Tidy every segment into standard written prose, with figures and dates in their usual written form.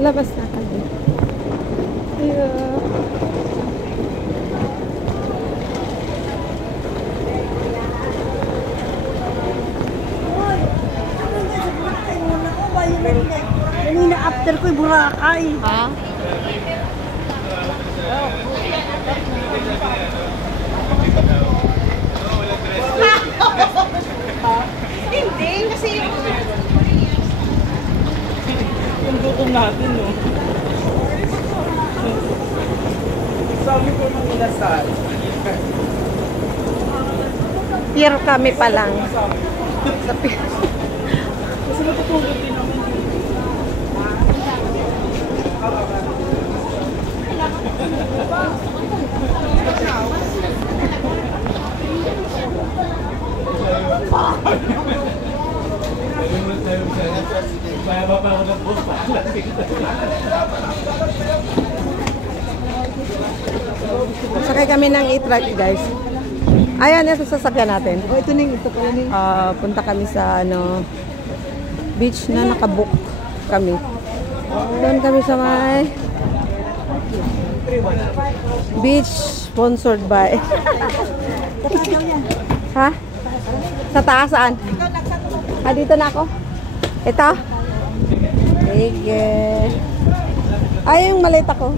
Malabas na kami. Yeah. Kanina after ko'y Boracay. Ha? Hindi, kasi Yung gutom natin, no? Sabi ko nung inasal. Pier kami pa lang. Sa pier. Kasi natutulog din ako. Bayaba pa ako ng bus. Sakay kami ng e-truck, guys. Ayan, ito sasakyan natin. oh, ito ning ito pala ning. Punta kami sa beach na nakabook kami. Doon kami sa may beach sponsored by. Ha? Sa taas saan? Dito na ako. Ito. Sige. Ay, yung malita ko.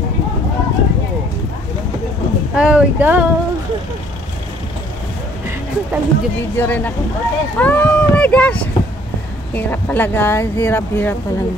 There we go. Video-video rin ako. Oh my gosh. Hirap talaga. Hirap talaga.